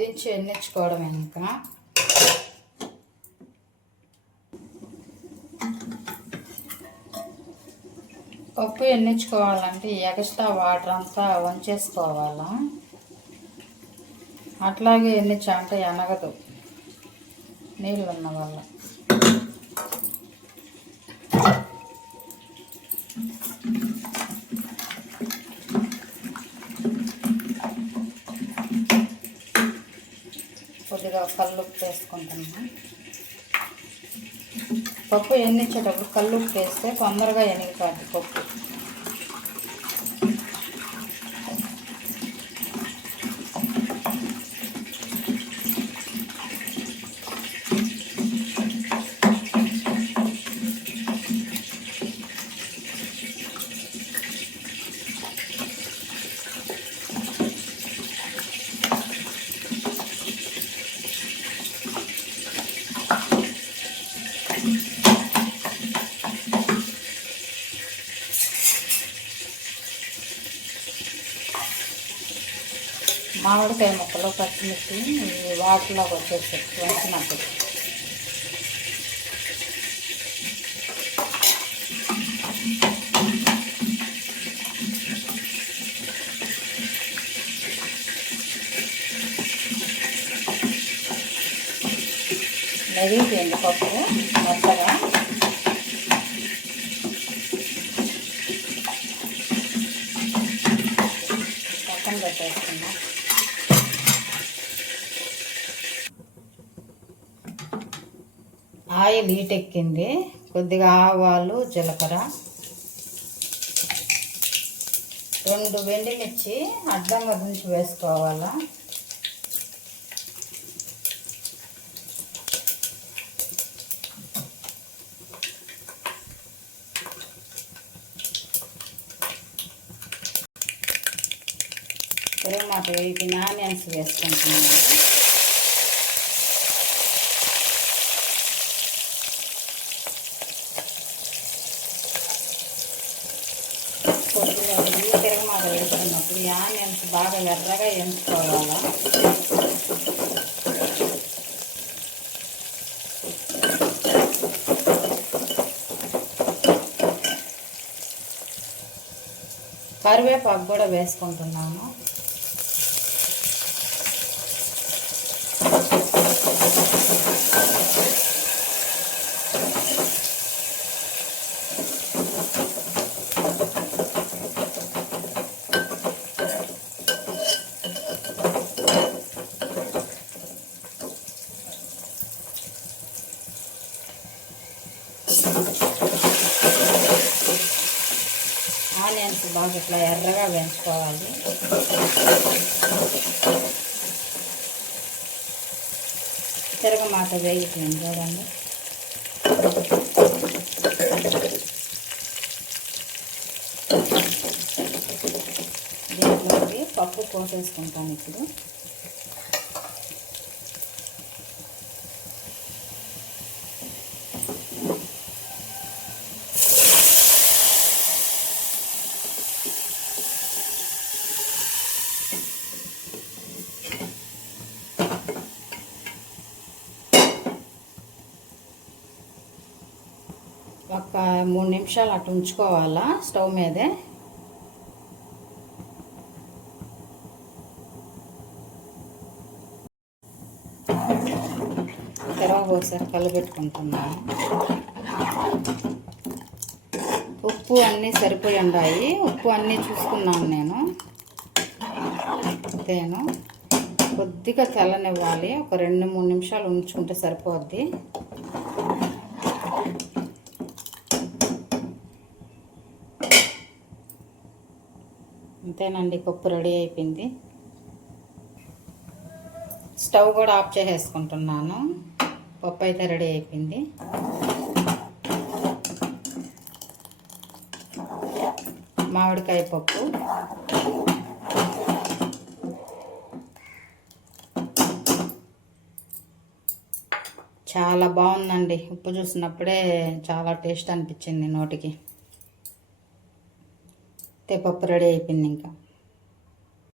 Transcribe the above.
దించి ఎన్నించుకోవడం ఇంకా పప్పు ఎన్నించుకోవాలంటే ఎక్స్ట్రా వాటర్ అంతా వంచేసుకోవాలా? అట్లాగే ఎన్నిచ్చా అంటే ఎనగదు. నీళ్ళు ఉన్న వల్ల కొద్దిగా కల్లుప్పు వేసుకుంటున్నాం పప్పు ఎన్నిచ్చేటప్పుడు కల్లుప్పు వేస్తే తొందరగా ఎనిగిపోద్ది పప్పు. మామిడికాయ ముక్కలు పచ్చిమిర్చి ఈ వాటర్లోకి వచ్చేస్తాయి వేసినప్పుడు నదిపోయింది పప్పు మెత్తగా. ఆయిల్ ఈటెక్కింది కొద్దిగా ఆవాలు జీలకర్ర. రెండు వెండిమిర్చి అడ్డంగా దించి వేసుకోవాలా? మాకు వేపి ఆనియన్స్ వేసుకుంటున్నాను కొద్దిగా బాగా తిరగమాట ఈ ఆనియన్స్ బాగా ఎర్రగా ఎంచుకోవాలా? కరివేపాకు కూడా వేసుకుంటున్నాను. ఆనియన్స్ బాగా ఇట్లా ఎర్రగా వేయించుకోవాలి. తిరగమాత వేగిపోయింది చూడండి. దీంట్లోకి పప్పు పోసేసుకుంటాను ఇప్పుడు. ఒక మూడు నిమిషాలు అటు ఉంచుకోవాలా స్టవ్ మీదే. తర్వాత ఒకసారి కలబెట్టుకుంటున్నాను ఉప్పు అన్నీ సరిపోయి ఉన్నాయి ఉప్పు అన్నీ చూసుకున్నాను నేను. అంతేను? కొద్దిగా చల్లనివ్వాలి ఒక రెండు మూడు నిమిషాలు ఉంచుకుంటే సరిపోద్ది. అంతేనండి పప్పు రెడీ అయిపోయింది. స్టవ్ కూడా ఆఫ్ చేసేసుకుంటున్నాను. పప్పు అయితే రెడీ అయిపోయింది. మామిడికాయ పప్పు. చాలా బాగుందండి. ఉప్పు చూసినప్పుడే చాలా టేస్ట్ అనిపించింది నోటికి. పప్పు రెడీ అయిపోయింది ఇంకా.